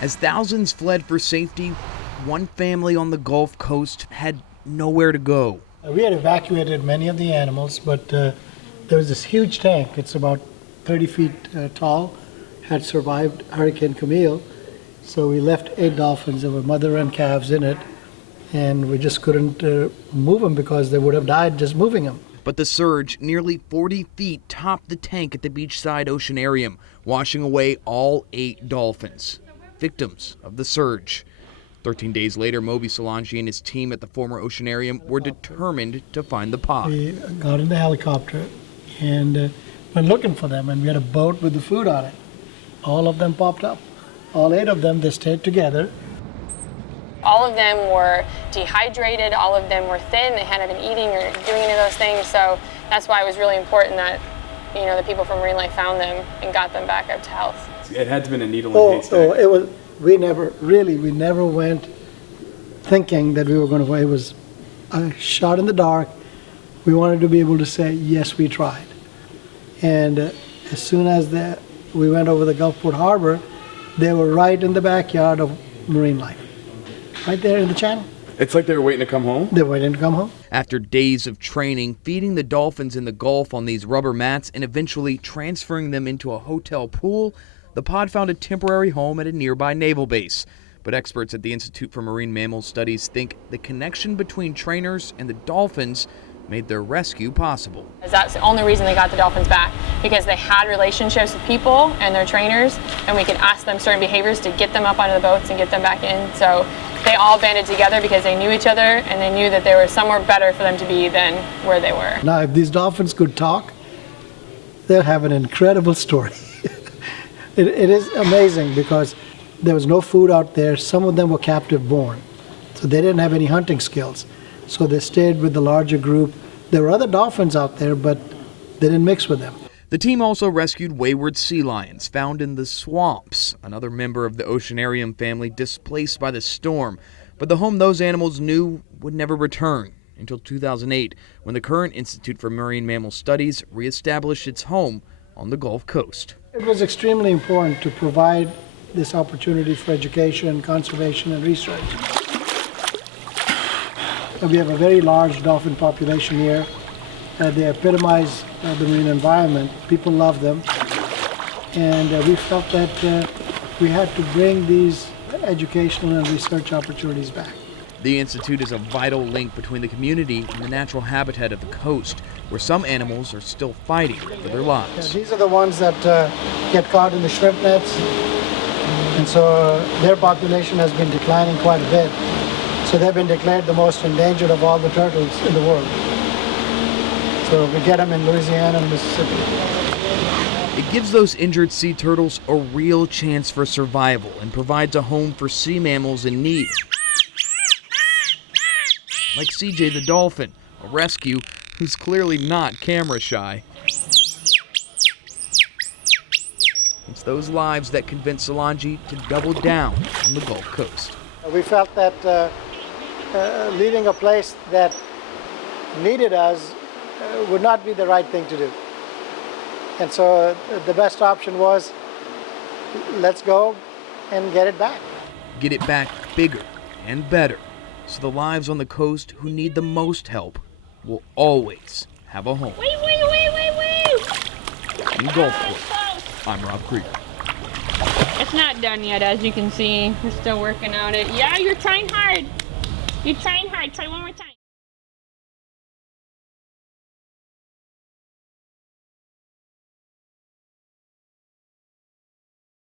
As thousands fled for safety, one family on the Gulf Coast had nowhere to go. We had evacuated many of the animals, but there was this huge tank. It's about 30 feet tall, had survived Hurricane Camille. So we left 8 dolphins. There were mother and calves in it, and we just couldn't move them because they would have died just moving them. But the surge, nearly 40 feet, topped the tank at the beachside oceanarium, washing away all 8 dolphins, victims of the surge. 13 days later, Moby Solangi and his team at the former oceanarium were determined to find the pod. We got in the helicopter and went looking for them, and we had a boat with the food on it. All of them popped up. All 8 of them, they stayed together. All of them were dehydrated, all of them were thin, they hadn't been eating or doing any of those things, so that's why it was really important that, the people from Marine Life found them and got them back up to health. It had to have been a needle in a haystack. It was, we never went thinking that we were going to, it was a shot in the dark. We wanted to be able to say, yes, we tried. And as soon as we went over the Gulfport harbor, they were right in the backyard of Marine Life. Right there in the channel. It's like they were waiting to come home? They were waiting to come home. After days of training, feeding the dolphins in the Gulf on these rubber mats, and eventually transferring them into a hotel pool, the pod found a temporary home at a nearby naval base. But experts at the Institute for Marine Mammal Studies think the connection between trainers and the dolphins made their rescue possible. That's the only reason they got the dolphins back, because they had relationships with people and their trainers, and we could ask them certain behaviors to get them up onto the boats and get them back in. So they all banded together because they knew each other and they knew that there was somewhere better for them to be than where they were. Now, if these dolphins could talk, they'll have an incredible story. It is amazing because there was no food out there. Some of them were captive born, so they didn't have any hunting skills. So they stayed with the larger group. There were other dolphins out there, but they didn't mix with them. The team also rescued wayward sea lions found in the swamps, another member of the oceanarium family displaced by the storm. But the home those animals knew would never return until 2008, when the current Institute for Marine Mammal Studies reestablished its home on the Gulf Coast. It was extremely important to provide this opportunity for education, conservation, and research. We have a very large dolphin population here. They epitomize the marine environment. People love them. And we felt that we had to bring these educational and research opportunities back. The Institute is a vital link between the community and the natural habitat of the coast, where some animals are still fighting for their lives. These are the ones that get caught in the shrimp nets. And so their population has been declining quite a bit. So they've been declared the most endangered of all the turtles in the world. So we get them in Louisiana and Mississippi. It gives those injured sea turtles a real chance for survival and provides a home for sea mammals in need. Like CJ the dolphin, a rescue who's clearly not camera shy. It's those lives that convinced Solangi to double down on the Gulf Coast. We felt that leaving a place that needed us would not be the right thing to do. And so the best option was, let's go and get it back. Get it back bigger and better, so the lives on the coast who need the most help will always have a home. Wait. In Gulfport, I'm Rob Krieger. It's not done yet, as you can see. We're still working on it. Yeah, you're trying hard. You're trying hard. Try one more time.